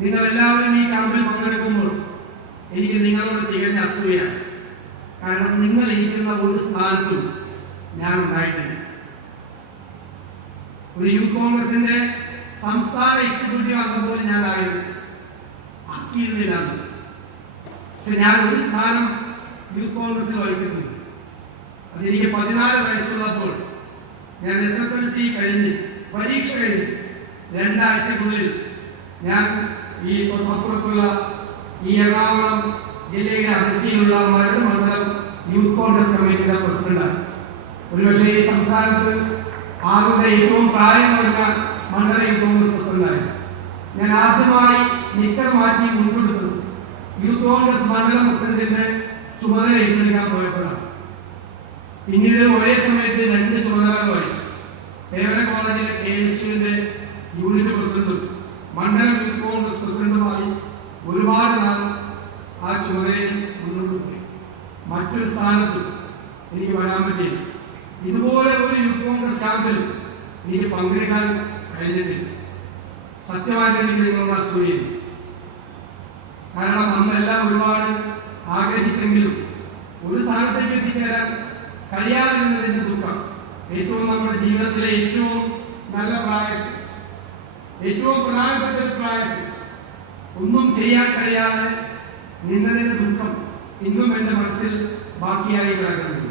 നിങ്ങൾ എല്ലാവരും ഈ ക്യാമ്പിൽ പങ്കെടുക്കുമ്പോൾ എനിക്ക് നിങ്ങളോട് തികഞ്ഞ അസൂയാണ്. കാരണം നിങ്ങൾ ഇരിക്കുന്ന ഒരു സ്ഥാനത്തും ഞാൻ ഉണ്ടായിട്ടില്ല. ഒരു യൂത്ത് കോൺഗ്രസിന്റെ സംസ്ഥാന എക്സിക്യൂട്ടീവ് അംഗം പോലും ഞാൻ ആക്കിയിരുന്നില്ല. പക്ഷെ ഞാൻ ഒരു സ്ഥാനം യൂത്ത് കോൺഗ്രസിൽ വഹിച്ചിട്ടുണ്ട്. അതെനിക്ക് 14 വയസ്സുള്ളപ്പോൾ ഞാൻ SSLC കഴിഞ്ഞ് പരീക്ഷ കഴിഞ്ഞ് 2 ആഴ്ചക്കുള്ളിൽ ഞാൻ ഈ തൊട്ടപ്പുറത്തുള്ള ഈ എറണാകുളം ജില്ലയുടെ അതിർത്തിയിലുള്ള മരട് മണ്ഡലം യൂത്ത് കോൺഗ്രസ് കമ്മിറ്റിയുടെ പ്രസിഡന്റാണ്. ഒരുപക്ഷെ ഈ സംസ്ഥാനത്ത് ആരുടെ ഏറ്റവും പ്രായം കുറഞ്ഞ മണ്ഡല യൂത്ത് കോൺഗ്രസ് പ്രസിഡന്റായി. ഞാൻ ആദ്യമായി നിക്കർ മാറ്റി മുൻകൊടുത്തത് യൂത്ത് കോൺഗ്രസ് മണ്ഡലം പ്രസിഡന്റിന്റെ ചുമതല ഏറ്റെടുക്കാൻ പോയപ്പോഴാണ്. പിന്നീട് ഒരേ സമയത്ത് 2 ചുമതലകൾ വഹിച്ചു. തേവര കോളേജിലെ KSUവിന്റെ യൂണിറ്റ് പ്രസിഡന്റും മണ്ഡലം യൂത്ത് കോൺഗ്രസ് പ്രസിഡന്റുമായി ഒരുപാട് നാൾ ആ ചുമതലയിൽ മുന്നോട്ട് പോയി. മറ്റൊരു സ്ഥാനത്തും എനിക്ക് വരാൻ പറ്റിയില്ല. ഇതുപോലെ ഒരു യൂത്ത് കോൺഗ്രസ് ക്യാമ്പിൽ എനിക്ക് പങ്കെടുക്കാൻ കഴിഞ്ഞിട്ടില്ല. സത്യമായിട്ട് എനിക്ക് നിങ്ങളുടെ അസൂയാണ്. കാരണം അന്നെല്ലാം ഒരുപാട് ആഗ്രഹിച്ചെങ്കിലും ഒരു സ്ഥാനത്തേക്ക് എത്തിച്ചേരാൻ കഴിയാതിരുന്നതിന്റെ ദുഃഖം, ഏറ്റവും നമ്മുടെ ജീവിതത്തിലെ ഏറ്റവും നല്ല പ്രായത്തിൽ, ഏറ്റവും പ്രധാനപ്പെട്ട ഒരു പ്രായത്തിൽ ഒന്നും ചെയ്യാൻ കഴിയാതെ നിന്നതിന്റെ ദുഃഖം ഇന്നും എന്റെ മനസ്സിൽ ബാക്കിയായി കിടക്കുന്നു.